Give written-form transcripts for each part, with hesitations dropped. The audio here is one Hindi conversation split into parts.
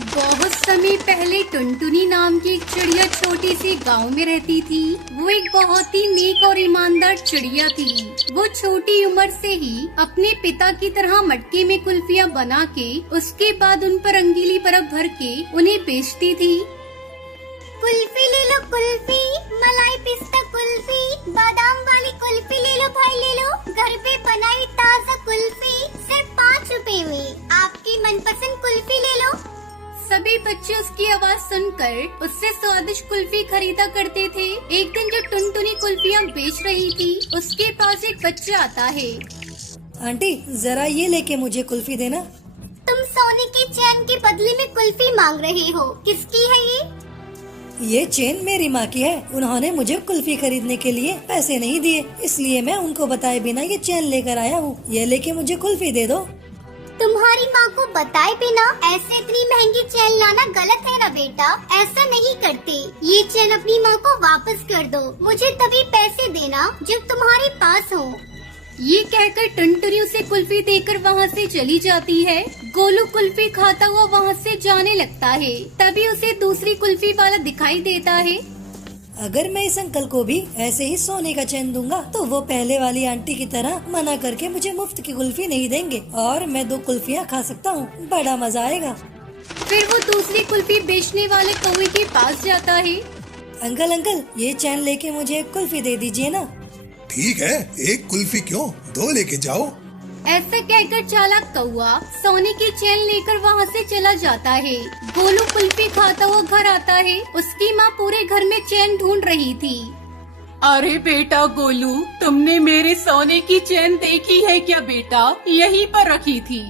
बहुत समय पहले टुनटुनी नाम की एक चिड़िया छोटी सी गांव में रहती थी। वो एक बहुत ही नेक और ईमानदार चिड़िया थी। वो छोटी उम्र से ही अपने पिता की तरह मटके में कुल्फियाँ बना के उसके बाद उन पर रंगीली बर्फ भर के उन्हें बेचती थी। कुल्फी ले लो कुल्फी, मलाई पिस्ता कुल्फी, बादाम वाली कुल्फी ले लो भाई ले लो, घर पे बनाई ताजा कुल्फी सिर्फ 5 रुपए में, आपकी मनपसंद कुल्फी ले लो। सभी बच्चे उसकी आवाज सुनकर उससे स्वादिष्ट कुल्फी खरीदा करते थे। एक दिन जब टुनटुनी कुल्फियाँ बेच रही थी, उसके पास एक बच्चा आता है। आंटी जरा ये लेके मुझे कुल्फी देना। तुम सोने के चैन के बदले में कुल्फी मांग रहे हो, किसकी है ये चेन मेरी माँ की है। उन्होंने मुझे कुल्फी खरीदने के लिए पैसे नहीं दिए, इसलिए मैं उनको बताए बिना ये चेन लेकर आया हूँ। ये लेके मुझे कुल्फी दे दो। तुम्हारी माँ को बताए बिना ऐसे इतनी महंगी चैन लाना गलत है ना बेटा, ऐसा नहीं करते। ये चैन अपनी माँ को वापस कर दो, मुझे तभी पैसे देना जब तुम्हारे पास हो। ये कहकर टुनटुनी उसे कुल्फी देकर वहाँ से चली जाती है। गोलू कुल्फी खाता हुआ वहाँ से जाने लगता है। तभी उसे दूसरी कुल्फी वाला दिखाई देता है। अगर मैं इस अंकल को भी ऐसे ही सोने का चैन दूंगा तो वो पहले वाली आंटी की तरह मना करके मुझे मुफ्त की कुल्फी नहीं देंगे और मैं 2 कुल्फियाँ खा सकता हूँ। बड़ा मजा आएगा। फिर वो दूसरी कुल्फी बेचने वाले कौवे के पास जाता है। अंकल अंकल ये चैन लेके मुझे एक कुल्फी दे दीजिए ना। ठीक है, एक कुल्फी क्यों, 2 लेके जाओ। ऐसा कहकर चालाक कौवा सोने की चैन लेकर वहाँ से चला जाता है। गोलू कुल्फी खाता हुआ घर आता है। उसकी माँ पूरे घर में चैन ढूंढ रही थी। अरे बेटा गोलू, तुमने मेरे सोने की चैन देखी है क्या बेटा? यहीं पर रखी थी।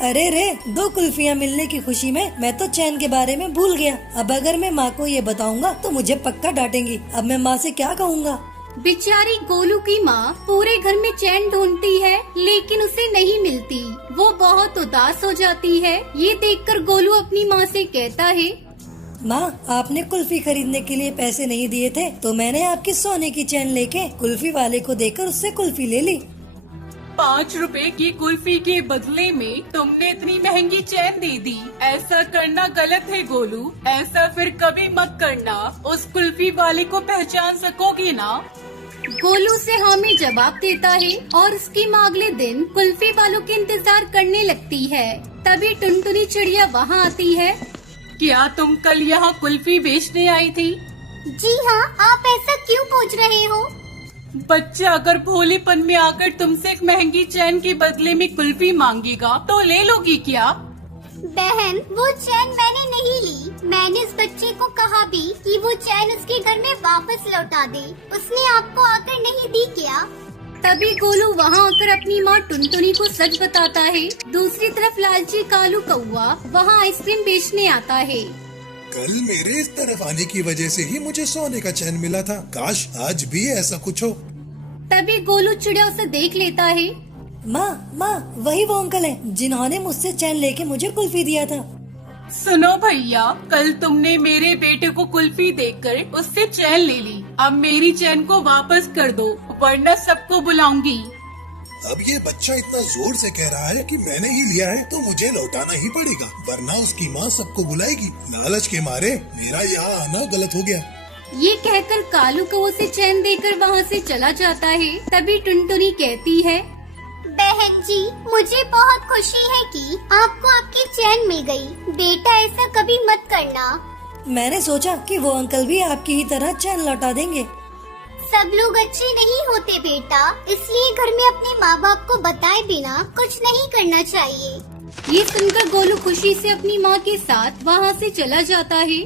अरे रे 2 कुल्फियाँ मिलने की खुशी में मैं तो चैन के बारे में भूल गया। अब अगर मैं माँ को ये बताऊंगा तो मुझे पक्का डांटेंगी। अब मैं माँ से क्या कहूँगा। बेचारी गोलू की माँ पूरे घर में चैन ढूंढती है लेकिन उसे नहीं मिलती। वो बहुत उदास हो जाती है। ये देखकर गोलू अपनी माँ से कहता है, माँ आपने कुल्फी खरीदने के लिए पैसे नहीं दिए थे तो मैंने आपकी सोने की चैन लेके कुल्फी वाले को देकर उससे कुल्फी ले ली। 5 रुपए की कुल्फी के बदले में तुमने इतनी महंगी चैन दे दी। ऐसा करना गलत है गोलू, ऐसा फिर कभी मत करना। उस कुल्फी वाले को पहचान सकोगे ना? गोलू से हाँ में जवाब देता है और उसकी माँ अगले दिन कुल्फी वालों के इंतजार करने लगती है। तभी टुनटुनी चिड़िया वहाँ आती है। क्या तुम कल यहाँ कुल्फी बेचने आई थी? जी हाँ, आप ऐसा क्यों पूछ रहे हो? बच्चा अगर भोलेपन में आकर तुमसे एक महंगी चैन के बदले में कुल्फी मांगेगा तो ले लोगी क्या? बहन, वो चैन मैंने नहीं ली। मैंने इस बच्चे को कहा भी कि वो चैन उसके घर में वापस लौटा दे। उसने आपको आकर नहीं दी क्या? तभी गोलू वहाँ आकर अपनी माँ टुनटुनी को सच बताता है। दूसरी तरफ लालची कालू कौवा वहाँ आइसक्रीम बेचने आता है। कल मेरे इस तरफ आने की वजह से ही मुझे सोने का चैन मिला था। काश आज भी ऐसा कुछ हो। तभी गोलू चिड़िया उसे देख लेता है। माँ वही वो अंकल है जिन्होंने मुझसे चैन लेके मुझे कुल्फी दिया था। सुनो भैया, कल तुमने मेरे बेटे को कुल्फी देकर उससे चैन ले ली। अब मेरी चैन को वापस कर दो वरना सबको बुलाऊंगी। अब ये बच्चा इतना जोर से कह रहा है कि मैंने ही लिया है तो मुझे लौटाना ही पड़ेगा, वरना उसकी माँ सबको बुलाएगी। लालच के मारे मेरा यहाँ आना गलत हो गया। ये कहकर कालू को उसे चैन देकर वहाँ से चला जाता है। तभी टुनटुनी कहती है, बहन जी, मुझे बहुत खुशी है कि आपको आपकी चैन मिल गई। बेटा ऐसा कभी मत करना। मैंने सोचा कि वो अंकल भी आपकी ही तरह चैन लौटा देंगे। सब लोग अच्छे नहीं होते बेटा, इसलिए घर में अपने माँ बाप को बताए बिना कुछ नहीं करना चाहिए। ये सुनकर गोलू खुशी से अपनी माँ के साथ वहाँ से चला जाता है।